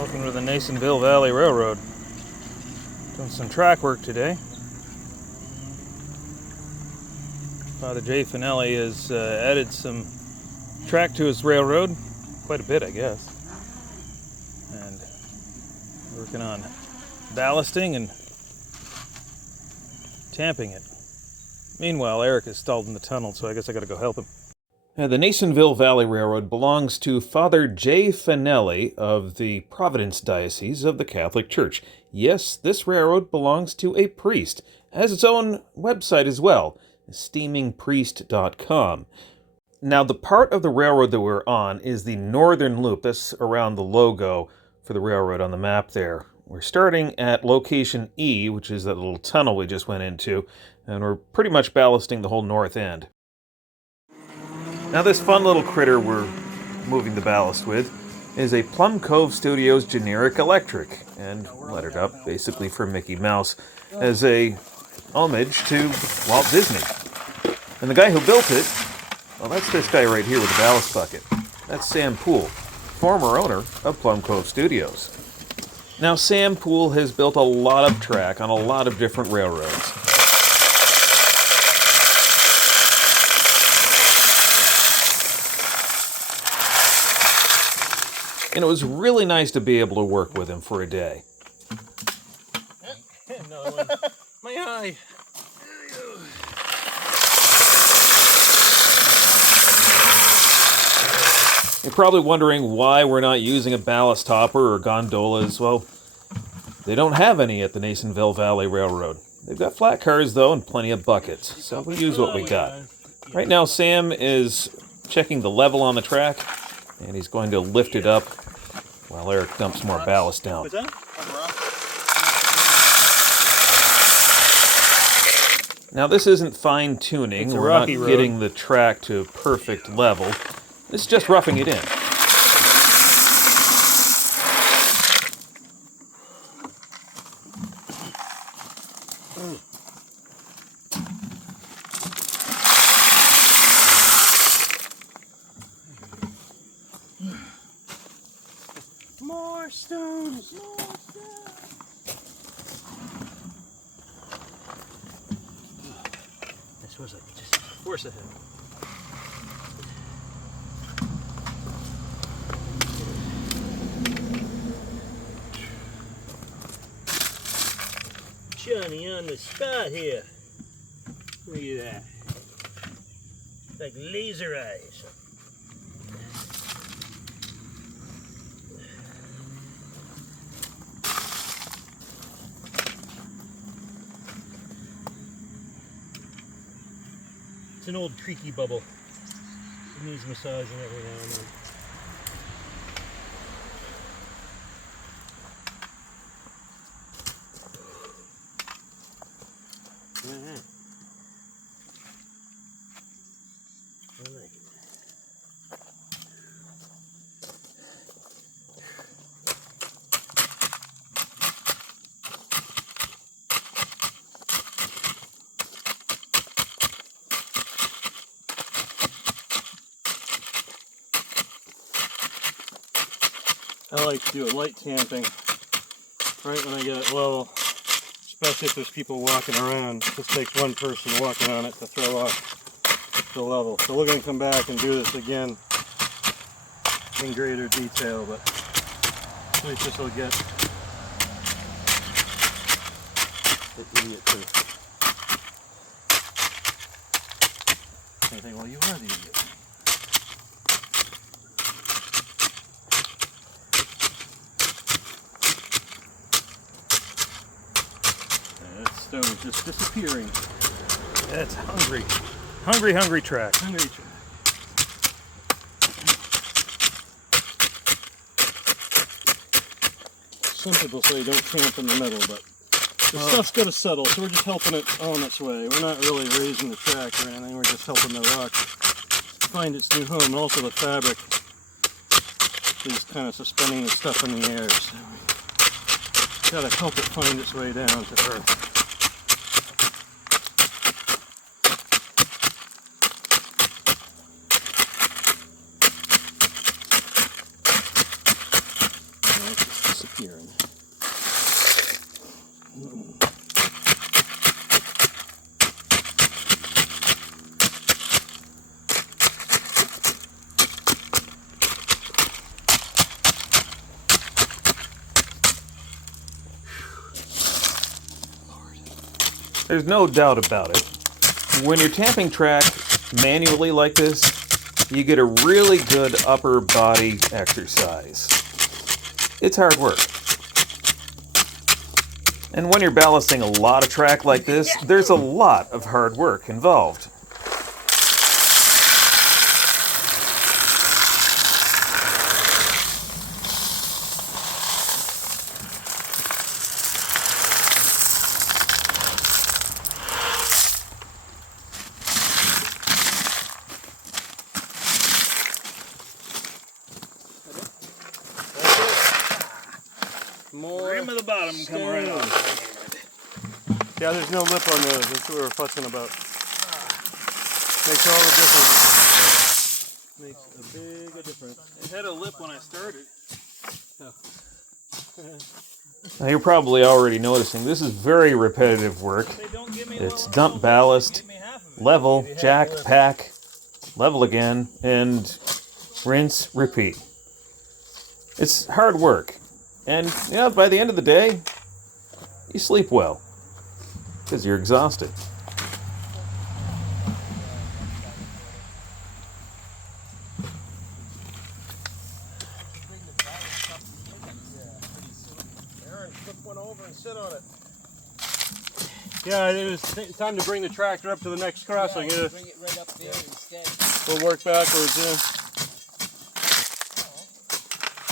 Welcome to the Nasonville Valley Railroad. Doing some track work today. Father Jay Finelli has added some track to his railroad, quite a bit I guess, and working on ballasting and tamping it. Meanwhile, Eric is stalled in the tunnel, so I guess I gotta go help him. The Nasonville Valley Railroad belongs to Father Jay Finelli of the Providence Diocese of the Catholic Church. Yes, this railroad belongs to a priest, has its own website as well, steamingpriest.com. Now, the part of the railroad that we're on is the northern loop. That's around the logo for the railroad on the map there. We're starting at location E, which is that little tunnel we just went into, and we're pretty much ballasting the whole north end. Now, this fun little critter we're moving the ballast with is a Plum Cove Studios generic electric, and lettered up basically for Mickey Mouse as a homage to Walt Disney. And the guy who built it, well, that's this guy right here with the ballast bucket. That's Sam Poole, former owner of Plum Cove Studios. Now, Sam Poole has built a lot of track on a lot of different railroads. And it was really nice to be able to work with him for a day. Another one. My eye. You're probably wondering why we're not using a ballast hopper or gondolas. Well, they don't have any at the Nasonville Valley Railroad. They've got flat cars, though, and plenty of buckets, so we use what we got. Right now, Sam is checking the level on the track, and he's going to lift it up while Eric dumps more ballast down. What's that? Now, this isn't fine-tuning. We're not getting the track to perfect level. It's just roughing it in. More stones! This was like just force ahead. Johnny on the spot here. Look at that. Like laser eyes. It's an old creaky bubble. It needs massaging every now and then. I like it. I like to do a light tamping right when I get it level, especially if there's people walking around. It just takes one person walking on it to throw off the level. So we're going to come back and do this again in greater detail, but at least this will get the idiot to. I think, well, you are the idiot. Stone is just disappearing. That's hungry. Hungry track. Hungry track. Some people say don't camp in the middle, but the stuff's got to settle, so we're just helping it on its way. We're not really raising the track or anything, we're just helping the rock find its new home, and also the fabric is kind of suspending the stuff in the air, so we got to help it find its way down to earth. There's no doubt about it. When you're tamping track manually like this, you get a really good upper body exercise. It's hard work. And when you're ballasting a lot of track like this, there's a lot of hard work involved. More Rim of the bottom coming right off. Yeah, there's no lip on those. That's what we were fussing about. Makes all the difference. Makes a big difference. It had a lip when I started. Now you're probably already noticing this is very repetitive work. It's dump ballast, level, jack, pack, level again, and rinse, repeat. It's hard work. And yeah, by the end of the day, you sleep well because you're exhausted. Aaron, flip one over and sit on it. Yeah, it was time to bring the tractor up to the next crossing. Yeah, bring it right up there instead. We'll work backwards, yeah.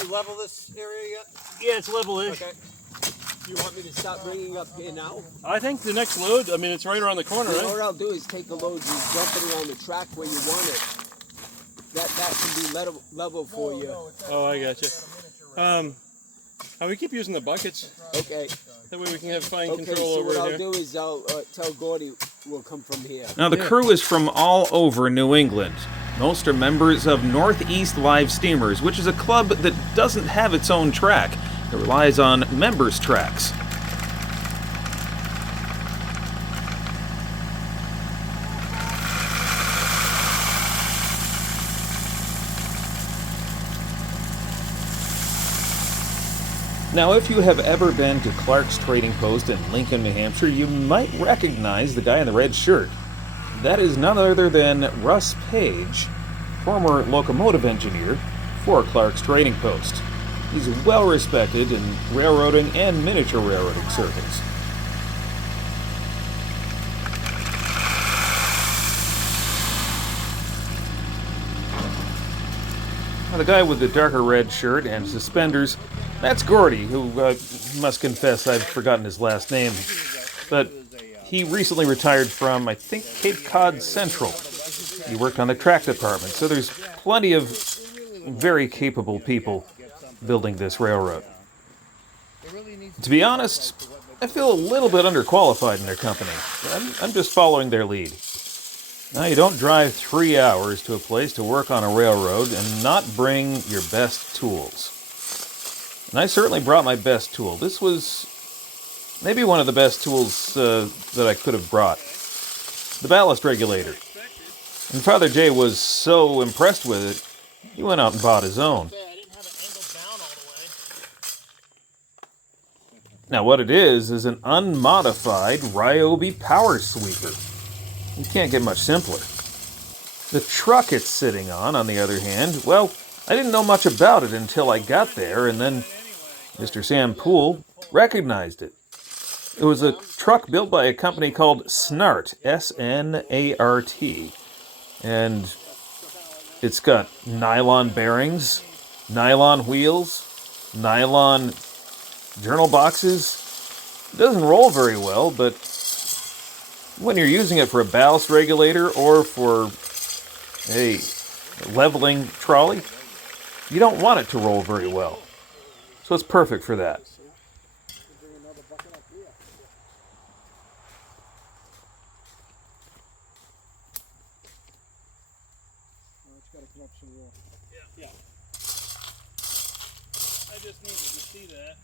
You level this area yet? Yeah, it's level-ish. Okay. You want me to start bringing up here now? I think the next load, I mean, it's right around the corner, Well, right? what I'll do is take the load and dump it around the track where you want it. That can be level for you. Oh, I gotcha. We keep using the buckets. Okay. That way we can have fine Okay, control so over what it I'll here. do is I'll tell Gordy we'll come from here. Now the crew is from all over New England. Most are members of Northeast Live Steamers, which is a club that doesn't have its own track. It relies on members' tracks. Now, if you have ever been to Clark's Trading Post in Lincoln, New Hampshire, you might recognize the guy in the red shirt. That is none other than Russ Page, former locomotive engineer for Clark's Trading Post. He's well respected in railroading and miniature railroading circles. Now, the guy with the darker red shirt and suspenders, that's Gordy, who must confess I've forgotten his last name. But he recently retired from, I think, Cape Cod Central. He worked on the track department, so there's plenty of very capable people building this railroad. To be honest, I feel a little bit underqualified in their company. I'm just following their lead. Now, you don't drive 3 hours to a place to work on a railroad and not bring your best tools. And I certainly brought my best tool. This was maybe one of the best tools that I could have brought. The ballast regulator. And Father Jay was so impressed with it, he went out and bought his own. Now what it is an unmodified Ryobi power sweeper. You can't get much simpler. The truck it's sitting on the other hand, well, I didn't know much about it until I got there, and then Mr. Sam Poole recognized it. It was a truck built by a company called Snart, S-N-A-R-T, and it's got nylon bearings, nylon wheels, nylon journal boxes. It doesn't roll very well, but when you're using it for a ballast regulator or for a leveling trolley, you don't want it to roll very well. So it's perfect for that. Yeah. I just needed to see that.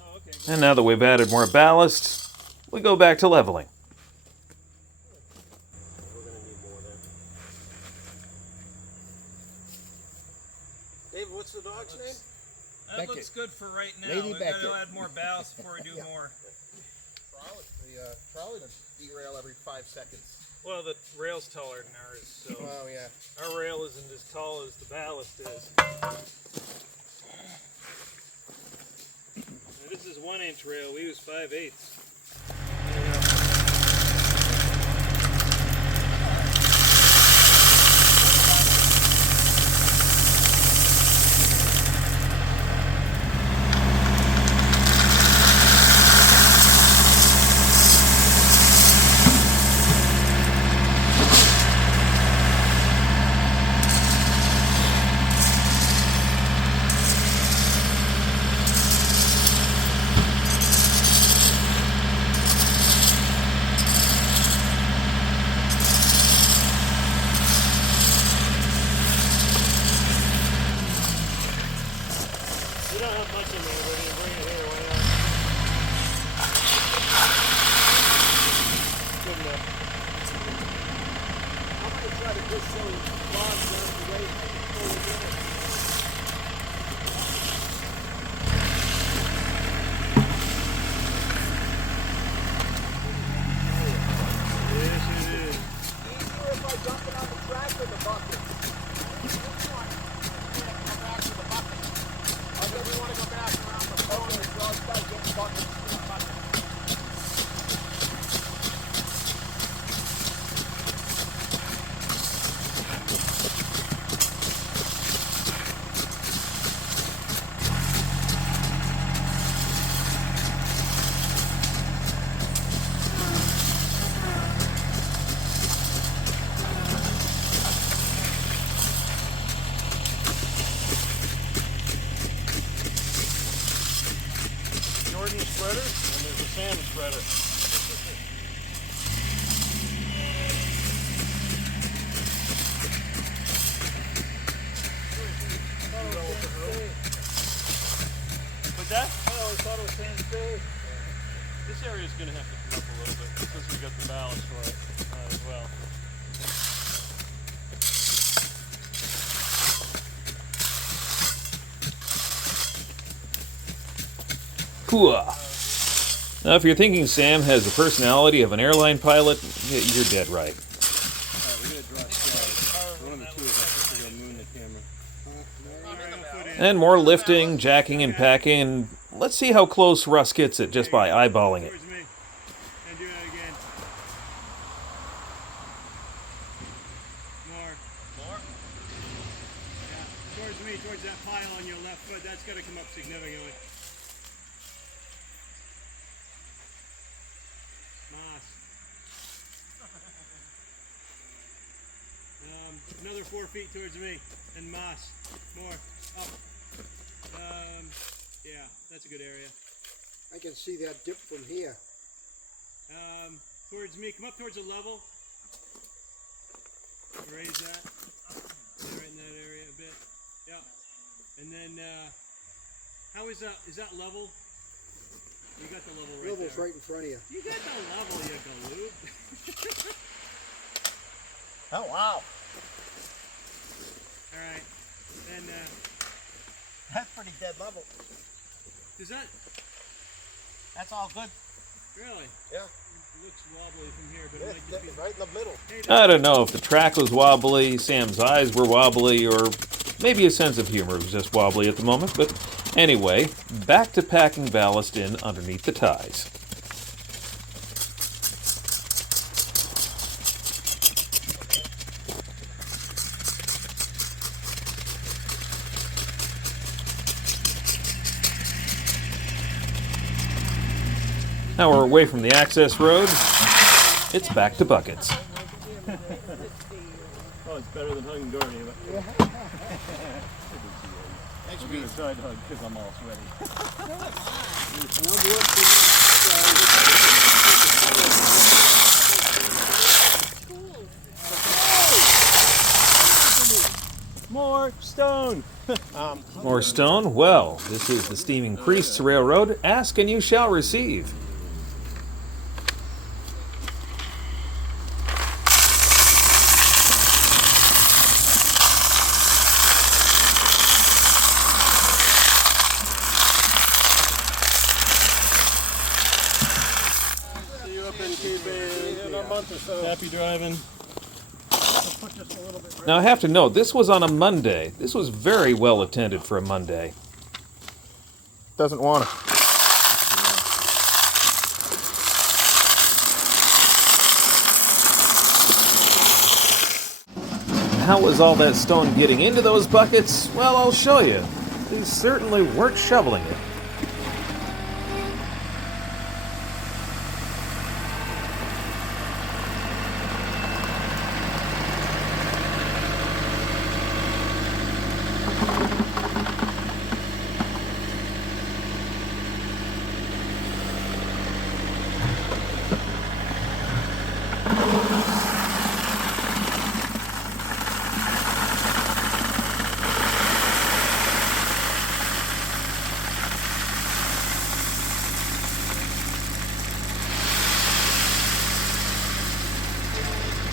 Oh, okay. And now that we've added more ballast, we go back to leveling. Dave, what's the dog's name? That looks good for right now. Lady We're going to Beckett. add more ballast before we do more. Probably to derail every 5 seconds. Well, the rail's taller than ours, so Oh yeah. our rail isn't as tall as the ballast is. Now, this is 1-inch rail. We use 5/8. We don't have much in there, but you bring it here, why not? Good enough. I'm going to try to push those logs down the way before we get it. Yes, it is. Easier if I dump it on the track or the bucket? Which one? Go back to the bucket. I guess we want to go back around the corner, so I'll start getting buckets to the bucket. Jordan spreader, and there's a Sam spreader. What's that? I always thought it was Sam's spade. This area is going to have to come up a little bit since we got the ballast for it as well. Hooah. Now, if you're thinking Sam has the personality of an airline pilot, you're dead right. Alright, we're going to draw straws. One of the two of us has to go moon the camera. And more lifting, jacking, and packing. And let's see how close Russ gets it just by eyeballing it. Towards me. And do that again. More. More? Yeah. Towards me, towards that pile on your left foot. That's got to come up significantly. Moss. Another 4 feet towards me. And moss. More. Up. Yeah, that's a good area. I can see that dip from here. Towards me, come up towards the level. Raise that. Yeah, right in that area a bit. Yeah. And then, how is that? Is that level? You got the level right Level's there. right in front of you. You got the level, you galoob. Oh wow. Alright. Then, That's pretty dead level. is that That's all good. really? Yeah. It looks wobbly from here, but it might just be. Right in the middle. I don't know if the track was wobbly, Sam's eyes were wobbly, or maybe his sense of humor was just wobbly at the moment. But anyway, back to packing ballast in underneath the ties. Now we're away from the access road. It's back to buckets. Oh, it's better than hugging Gordy. Thanks I'm for going to try to hug because I'm all sweaty. More stone. More stone? Well, this is the Steaming Priests Railroad. Ask and you shall receive. so Happy driving. I'll put this a little bit. Now I have to note, this was on a Monday. This was very well attended for a Monday. Doesn't want to. How was all that stone getting into those buckets? Well, I'll show you. They certainly weren't shoveling it.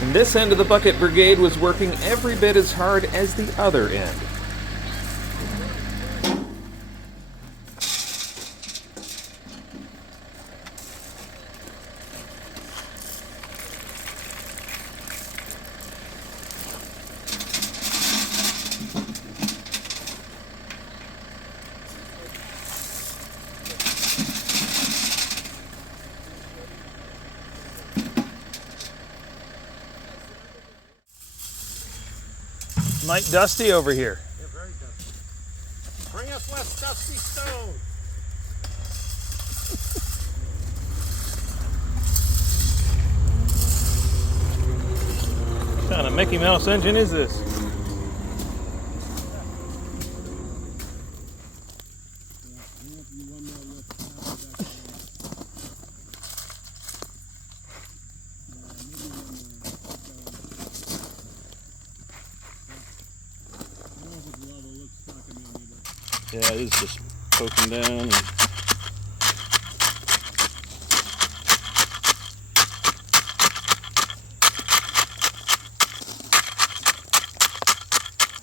And this end of the bucket brigade was working every bit as hard as the other end. Might dusty over here. They're very dusty. Bring us less dusty stone. What kind of Mickey Mouse engine is this? Yeah, it is just poking down. And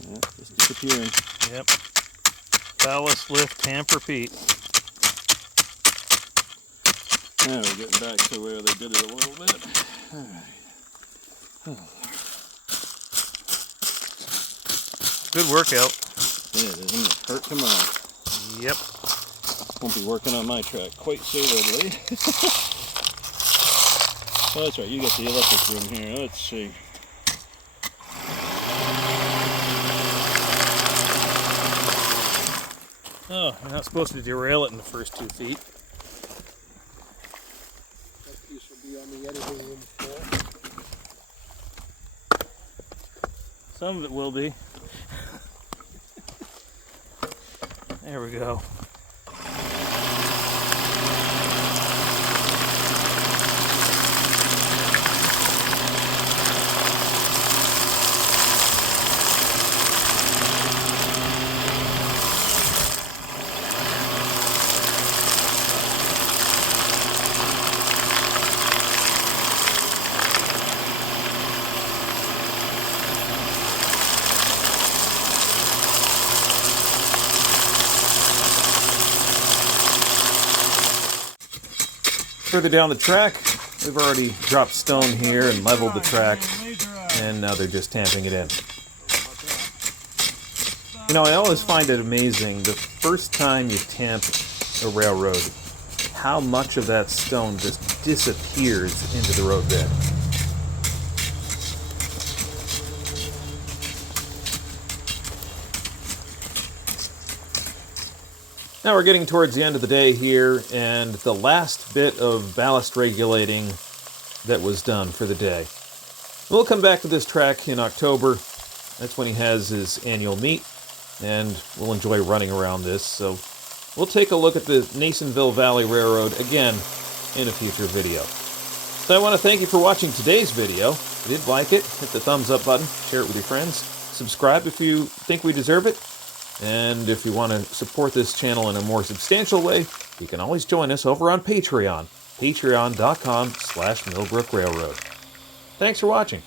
yeah, just disappearing. Yep. Ballast, lift, tamp, repeat. Now we're getting back to where they did it a little bit. All right. Good workout. Yeah, it doesn't hurt tomorrow. Yep. Won't be working on my track quite so readily. Oh, that's right, you got the electric room here. Let's see. Oh, you're not supposed to derail it in the first 2 feet. That piece will be on the editing room floor. Some of it will be. There we go. Further down the track, we've already dropped stone here and leveled the track, and now they're just tamping it in. You know, I always find it amazing the first time you tamp a railroad, how much of that stone just disappears into the roadbed. Now we're getting towards the end of the day here, and the last bit of ballast regulating that was done for the day. We'll come back to this track in October. That's when he has his annual meet, and we'll enjoy running around this. So we'll take a look at the Nasonville Valley Railroad again in a future video. So I want to thank you for watching today's video. If you did like it, hit the thumbs up button, share it with your friends, subscribe if you think we deserve it. And if you want to support this channel in a more substantial way, you can always join us over on Patreon, patreon.com/Millbrook Railroad. Thanks for watching.